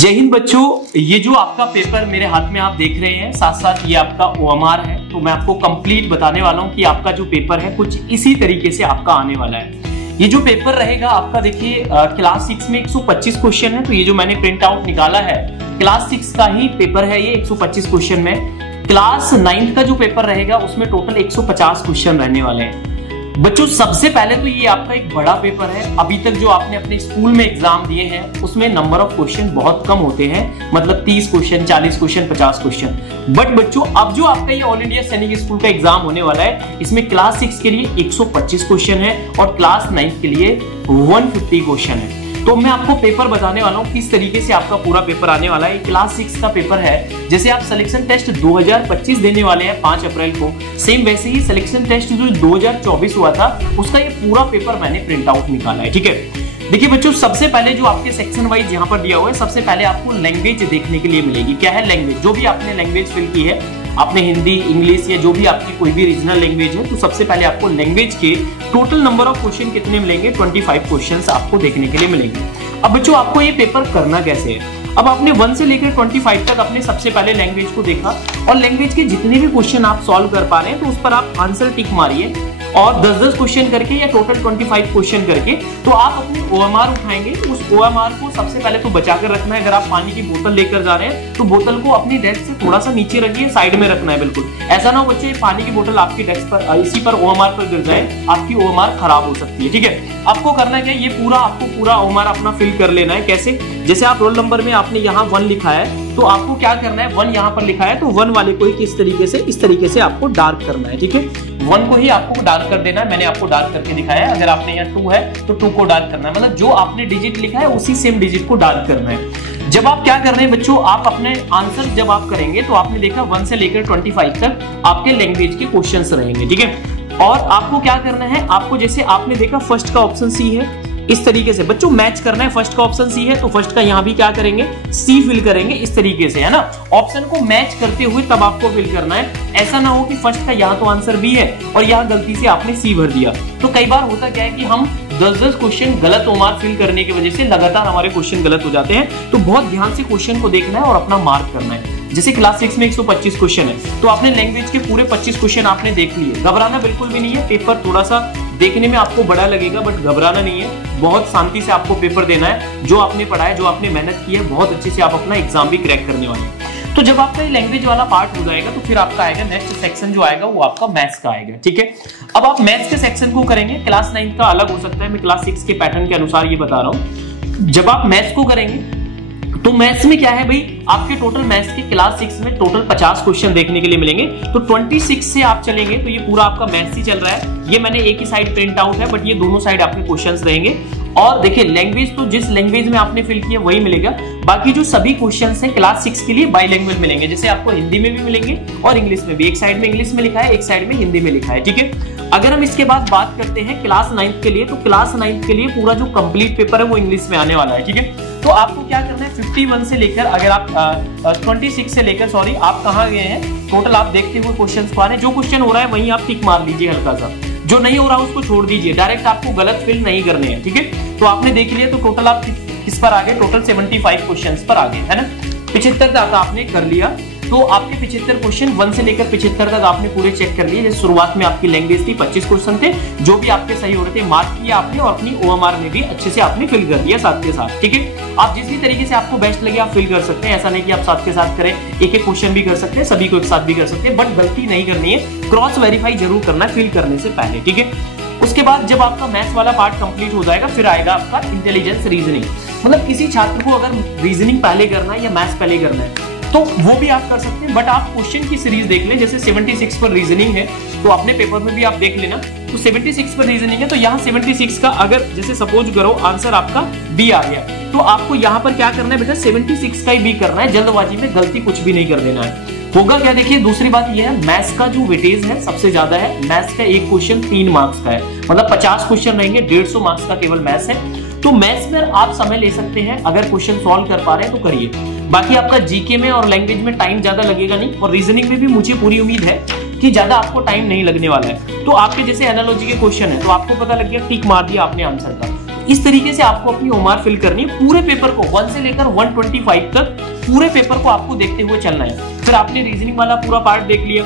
जय हिंद बच्चों, ये जो आपका पेपर मेरे हाथ में आप देख रहे हैं, साथ साथ ये आपका OMR है। तो मैं आपको कंप्लीट बताने वाला हूँ कि आपका जो पेपर है कुछ इसी तरीके से आपका आने वाला है। ये जो पेपर रहेगा आपका, देखिए क्लास 6 में 125 क्वेश्चन है। तो ये जो मैंने प्रिंट आउट निकाला है क्लास 6 का ही पेपर है ये 125 क्वेश्चन में। क्लास 9 का जो पेपर रहेगा उसमें टोटल 150 क्वेश्चन रहने वाले हैं। बच्चों सबसे पहले तो ये आपका एक बड़ा पेपर है। अभी तक जो आपने अपने स्कूल में एग्जाम दिए हैं उसमें नंबर ऑफ क्वेश्चन बहुत कम होते हैं, मतलब 30 क्वेश्चन, 40 क्वेश्चन, 50 क्वेश्चन। बट बच्चों अब जो आपका ये ऑल इंडिया सैनिक स्कूल का एग्जाम होने वाला है, इसमें क्लास 6 के लिए 125 क्वेश्चन है और क्लास 9 के लिए 150 क्वेश्चन है। तो मैं आपको पेपर बताने वाला हूँ किस तरीके से आपका पूरा पेपर आने वाला है। क्लास 6 का पेपर है, जैसे आप सिलेक्शन टेस्ट 2025 देने वाले हैं 5 अप्रैल को, सेम वैसे ही सिलेक्शन टेस्ट जो 2024 हुआ था उसका ये पूरा पेपर मैंने प्रिंट आउट निकाला है। ठीक है, देखिए बच्चों सबसे पहले जो आपके सेक्शन वाइज यहाँ पर दिया हुआ है, सबसे पहले आपको लैंग्वेज देखने के लिए मिलेगी। क्या है लैंग्वेज? जो भी आपने लैंग्वेज फिल की है, आपने हिंदी, इंग्लिश या जो भी आपकी कोई भी रीजनल लैंग्वेज है, तो सबसे पहले आपको लैंग्वेज के टोटल नंबर ऑफ क्वेश्चन कितने मिलेंगे? 25 क्वेश्चंस आपको देखने के लिए मिलेंगे। अब बच्चों आपको ये पेपर करना कैसे है? अब आपने 1 से लेकर 25 तक अपने सबसे पहले लैंग्वेज को देखा और लैंग्वेज के जितने भी क्वेश्चन आप सॉल्व कर पा रहे हैं तो उस पर आप आंसर टिक मारिए और 10-10 क्वेश्चन करके या टोटल 25 क्वेश्चन करके तो आप अपनी OMR उठाएंगे। उस OMR को सबसे पहले तो बचा कर रखना है। अगर आप पानी की बोतल लेकर जा रहे हैं तो बोतल को अपनी डेस्क से थोड़ा सा नीचे रखिए, साइड में रखना है बिल्कुल। ऐसा ना हो बच्चे पानी की बोतल आपकी डेस्क पर इसी पर OMR पर गिर जाए, आपकी OMR खराब हो सकती है। ठीक है, आपको करना क्या है, ये पूरा आपको पूरा OMR अपना फिल कर लेना है। कैसे? जैसे आप रोल नंबर में आपने यहाँ 1 लिखा है तो आपको क्या करना है, 1 यहाँ पर लिखा है तो 1 वाले को ही किस तरीके से, इस तरीके से आपको डार्क करना है। ठीक है, 1 को ही आपको डार्क कर देना है। मैंने आपको डार्क करके दिखाया है। अगर आपने यहाँ 2 है तो 2 को डार्क करना है, मतलब जो आपने डिजिट लिखा है उसी सेम डिजिट को डार्क करना है। जब आप क्या कर रहे हैं बच्चों, आप अपने आंसर जब आप करेंगे तो आपने देखा 1 से लेकर 25 तक आपके लैंग्वेज के क्वेश्चंस रहेंगे। ठीक है, और आपको क्या करना है, आपको जैसे आपने देखा फर्स्ट का ऑप्शन सी है, इस तरीके से बच्चों मैच करना है। फर्स्ट का ऑप्शन सी है तो फर्स्ट का यहाँ भी क्या करेंगे, सी फिल करेंगे इस तरीके से, है ना। ऑप्शन को मैच करते हुए तब आपको फिल करना है। ऐसा ना हो कि फर्स्ट का यहाँ तो आंसर बी है और यहाँ गलती से आपने सी भर दिया। तो कई बार होता क्या है कि हम 10-10 क्वेश्चन गलत OMR फिल करने की वजह से लगातार हमारे क्वेश्चन गलत हो जाते हैं। तो बहुत ध्यान से क्वेश्चन को देखना है और अपना मार्क करना है। जैसे क्लास 6 में 125 क्वेश्चन है तो आपने लैंग्वेज के पूरे 25 क्वेश्चन आपने देख लिए। घबराना बिल्कुल भी नहीं है, पेपर थोड़ा सा देखने में आपको बड़ा लगेगा बट घबराना नहीं है। बहुत शांति से आपको पेपर देना है। जो आपने पढ़ा है, जो आपने मेहनत की है, बहुत अच्छे से आप अपना एग्जाम भी क्रैक करने वाले हैं। तो जब आपका ये लैंग्वेज वाला पार्ट हो जाएगा तो फिर आपका आएगा नेक्स्ट सेक्शन जो आएगा वो आपका मैथ्स का आएगा। ठीक है, अब आप मैथ्स के सेक्शन को करेंगे। क्लास 9 का अलग हो सकता है, मैं क्लास 6 के पैटर्न के अनुसार ये बता रहा हूँ। जब आप मैथ्स को करेंगे तो मैथ्स में क्या है भाई, आपके टोटल मैथ्स के क्लास 6 में टोटल 50 क्वेश्चन देखने के लिए मिलेंगे। तो 26 से आप चलेंगे तो ये पूरा आपका मैथ्स ही चल रहा है। ये मैंने एक ही साइड प्रिंट आउट है बट ये दोनों साइड आपके क्वेश्चंस रहेंगे। और देखिए लैंग्वेज तो जिस लैंग्वेज में आपने फिल किया वही मिलेगा। बाकी जो सभी क्वेश्चंस हैं क्लास 6 के लिए बाई लैंग्वेज मिलेंगे। जैसे आपको हिंदी में भी मिलेंगे और इंग्लिश में भी। एक साइड में इंग्लिश में लिखा है, एक साइड में हिंदी में लिखा है। ठीक है, अगर हम इसके बाद बात करते हैं क्लास 9 के लिए, तो क्लास 9 के लिए पूरा जो कंप्लीट पेपर है वो इंग्लिश में आने वाला है। ठीक है, तो आपको क्या करना है, 51 से लेकर अगर आप 26 से लेकर सॉरी आप कहाँ गए हैं टोटल आप देखते हुए क्वेश्चन को आ रहे हैं। जो क्वेश्चन हो रहा है वहीं आप टिक मार लीजिए हल्का सा, जो नहीं हो रहा उसको छोड़ दीजिए। डायरेक्ट आपको गलत फिल नहीं करने हैं। ठीक है, तो आपने देख लिया तो टोटल आप किस पर आ गए, टोटल 75 क्वेश्चंस पर आ गए, है ना। 75 तक आपने कर लिया तो आपके 75 क्वेश्चन 1 से लेकर 75 तक आपने पूरे चेक कर लिए। जैसे शुरुआत में आपकी लैंग्वेज थी 25 क्वेश्चन थे, जो भी आपके सही हो रहे थे मार्क किया आपने और अपनी OMR में भी अच्छे से आपने फिल कर दिया साथ के साथ। ठीक है, आप जिस भी तरीके से आपको बेस्ट लगे आप फिल कर सकते हैं। ऐसा नहीं कि आप साथ के साथ करें, एक एक क्वेश्चन भी कर सकते हैं, सभी को एक साथ भी कर सकते हैं, बट गलती नहीं करनी है। क्रॉस वेरीफाई जरूर करना है फिल करने से पहले। ठीक है, उसके बाद जब आपका मैथ्स वाला पार्ट कंप्लीट हो जाएगा फिर आएगा आपका इंटेलिजेंस रीजनिंग। मतलब किसी छात्र को अगर रीजनिंग पहले करना है या मैथ्स पहले करना है तो वो भी आप कर सकते हैं, बट आप क्वेश्चन की सीरीज देख लें। जैसे 76 पर रीजनिंग है तो अपने पेपर में भी आप देख लेना। तो 76 पर रीजनिंग है तो यहाँ 76 का अगर जैसे सपोज करो आंसर आपका बी आ गया तो आपको यहाँ पर क्या करना है बेटा, 76 का ही बी करना है। जल्दबाजी में गलती कुछ भी नहीं कर देना है। होगा क्या, देखिए दूसरी बात यह है मैथ्स का जो वेटेज है सबसे ज्यादा है। मैथ्स का एक क्वेश्चन 3 मार्क्स का है, मतलब 50 क्वेश्चन रहेंगे, 150 मार्क्स का केवल मैथ्स है। तो मैथ्स में आप समय ले सकते हैं, अगर क्वेश्चन सॉल्व कर पा रहे हैं तो करिए। बाकी आपका जीके में और लैंग्वेज में टाइम ज्यादा लगेगा नहीं, और रीजनिंग में भी मुझे पूरी उम्मीद है कि ज्यादा आपको टाइम नहीं लगने वाला है। तो आपके जैसे एनालॉजी के क्वेश्चन है तो आपको पता लग गया, टिक मार दिया आपने आंसर का। इस तरीके से आपको अपनी ओएमआर फिल करनी है। पूरे पेपर को 1 से लेकर 125 तक पूरे पेपर को आपको देखते हुए चलना है। फिर आपने रीजनिंग वाला पूरा पार्ट देख लिया।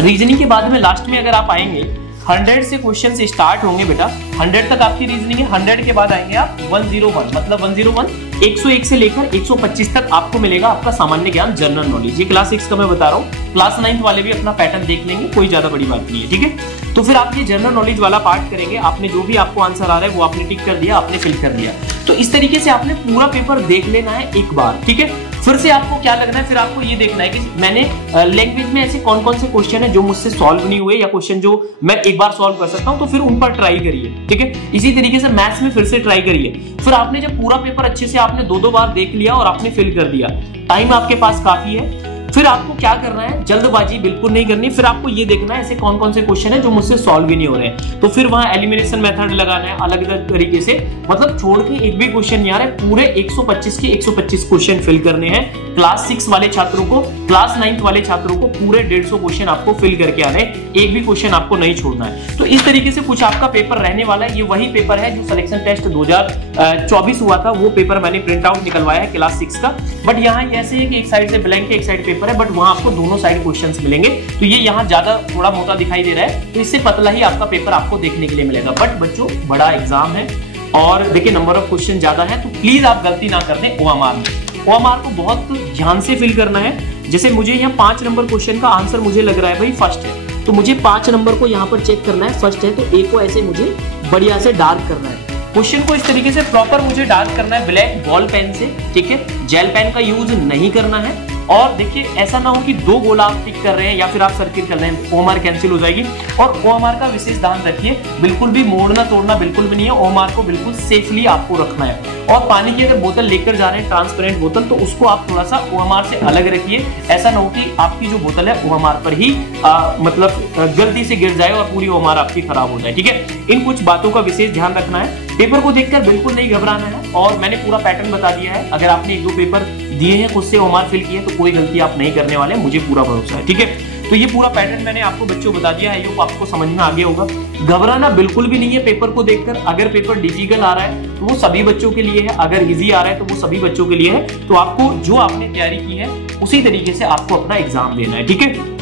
रीजनिंग के बाद में लास्ट में अगर आप आएंगे 100 से क्वेश्चन से स्टार्ट होंगे बेटा, 100 तक आपकी रीजनिंग है। 100 के बाद आएंगे आप 101, मतलब 101 101 से लेकर 125 तक आपको मिलेगा आपका सामान्य ज्ञान, जनरल नॉलेज। ये क्लास 6 का मैं बता रहा हूँ, क्लास 9 वाले भी अपना पैटर्न देख लेंगे, कोई ज्यादा बड़ी बात नहीं है, ठीक है। तो फिर आप ये जनरल नॉलेज वाला पार्ट करेंगे। आपने जो भी आपको आंसर आ रहा है वो आपने टिक कर दिया, आपने फिल कर दिया। तो इस तरीके से आपने पूरा पेपर देख लेना है एक बार, ठीक है। फिर से आपको क्या लगना है, फिर आपको ये देखना है कि मैंने लैंग्वेज में ऐसे कौन कौन से क्वेश्चन है जो मुझसे सॉल्व नहीं हुए, या क्वेश्चन जो मैं एक बार सॉल्व कर सकता हूं, तो फिर उन पर ट्राई करिए, ठीक है। इसी तरीके से मैथ्स में फिर से ट्राई करिए। फिर आपने जब पूरा पेपर अच्छे से आपने 2-2 बार देख लिया और आपने फिल कर दिया, टाइम आपके पास काफी है। फिर आपको क्या करना है, जल्दबाजी बिल्कुल नहीं करनी। फिर आपको ये देखना है ऐसे कौन कौन से क्वेश्चन है जो मुझसे सॉल्व ही नहीं हो रहे हैं, तो फिर वहां एलिमिनेशन मेथड लगाना है अलग अलग तरीके से, मतलब छोड़ के एक भी क्वेश्चन नहीं आ रहा है। पूरे 125 के 125 क्वेश्चन फिल करने हैं। क्लास 6 वाले छात्रों को, क्लास 9 वाले छात्रों को पूरे 150 क्वेश्चन आपको फिल करके आने, एक भी क्वेश्चन आपको नहीं छोड़ना है। तो इस तरीके से कुछ आपका पेपर रहने वाला है। ये वही पेपर है जो सिलेक्शन टेस्ट 2024 हुआ था, वो पेपर मैंने प्रिंट आउट निकलवाया है क्लास 6 का। बट यहाँ ऐसे है कि एक साइड से ब्लैंक है, एक साइड पेपर है, बट वहां आपको दोनों साइड क्वेश्चंस मिलेंगे। तो ये यहाँ ज्यादा थोड़ा मोटा दिखाई दे रहा है, तो इससे पतला ही आपका पेपर आपको देखने के लिए मिलेगा। बट बच्चों बड़ा एग्जाम है और देखिए नंबर ऑफ क्वेश्चन ज्यादा है, तो प्लीज आप गलती ना कर दें ओएमआर में। ओएमआर को बहुत ध्यान से फिल करना है। जैसे मुझे यहाँ 5 नंबर क्वेश्चन का आंसर मुझे लग रहा है भाई फर्स्ट है, तो मुझे 5 नंबर को यहाँ पर चेक करना है, फर्स्ट है, तो ए को ऐसे मुझे बढ़िया से डार्क करना है। क्वेश्चन को इस तरीके से प्रॉपर मुझे डार्क करना है ब्लैक बॉल पेन से, ठीक है। जेल पेन का यूज नहीं करना है। और देखिए ऐसा ना हो कि 2 गोला आप टिक कर रहे हैं या फिर आप सर्किल कर रहे हैं, ओएमआर कैंसिल हो जाएगी। और ओएमआर का विशेष ध्यान रखिए, बिल्कुल भी मोड़ना तोड़ना बिल्कुल भी नहीं है। ओएमआर को बिल्कुल सेफली आपको रखना है। और पानी की अगर बोतल लेकर जा रहे हैं, ट्रांसपेरेंट बोतल, तो उसको आप थोड़ा सा ओएमआर से अलग रखिए। ऐसा ना हो कि आपकी जो बोतल है ओएमआर पर ही मतलब गलती से गिर जाए और पूरी ओएमआर आपकी खराब हो जाए, ठीक है। इन कुछ बातों का विशेष ध्यान रखना है। पेपर को देखकर बिल्कुल नहीं घबराना है। और मैंने पूरा पैटर्न बता दिया है। अगर आपने 1-2 पेपर दिए हैं, खुद से ओएमआर फिल किए, तो कोई गलती आप नहीं करने वाले, मुझे पूरा भरोसा है, ठीक है। तो ये पूरा पैटर्न मैंने आपको बच्चों बता दिया है, ये आपको समझ में आ गया होगा। घबराना बिल्कुल भी नहीं है पेपर को देखकर। अगर पेपर डिफिकल्ट आ रहा है तो वो सभी बच्चों के लिए है, अगर इजी आ रहा है तो वो सभी बच्चों के लिए है। तो आपको जो आपने तैयारी की है उसी तरीके से आपको अपना एग्जाम देना है, ठीक है।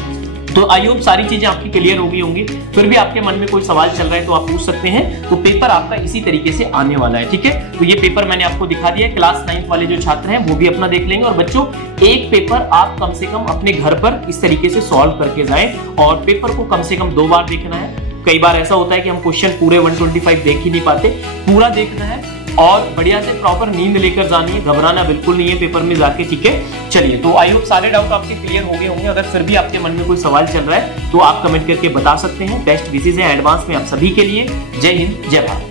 तो आई होप सारी चीजें आपकी क्लियर हो गई होंगी। फिर भी आपके मन में कोई सवाल चल रहा है तो आप पूछ सकते हैं। तो पेपर आपका इसी तरीके से आने वाला है, ठीक है। तो ये पेपर मैंने आपको दिखा दिया है। क्लास 9 वाले जो छात्र हैं वो भी अपना देख लेंगे। और बच्चों एक पेपर आप कम से कम अपने घर पर इस तरीके से सॉल्व करके जाएं, और पेपर को कम से कम 2 बार देखना है। कई बार ऐसा होता है कि हम क्वेश्चन पूरे 125 देख ही नहीं पाते, पूरा देखना है और बढ़िया से प्रॉपर नींद लेकर जानी है। घबराना बिल्कुल नहीं है पेपर में जाके, ठीक है। चलिए, तो आई होप सारे डाउट आपके क्लियर हो गए होंगे। अगर फिर भी आपके मन में कोई सवाल चल रहा है तो आप कमेंट करके बता सकते हैं। बेस्ट विशेष है एडवांस में आप सभी के लिए। जय हिंद, जय भारत।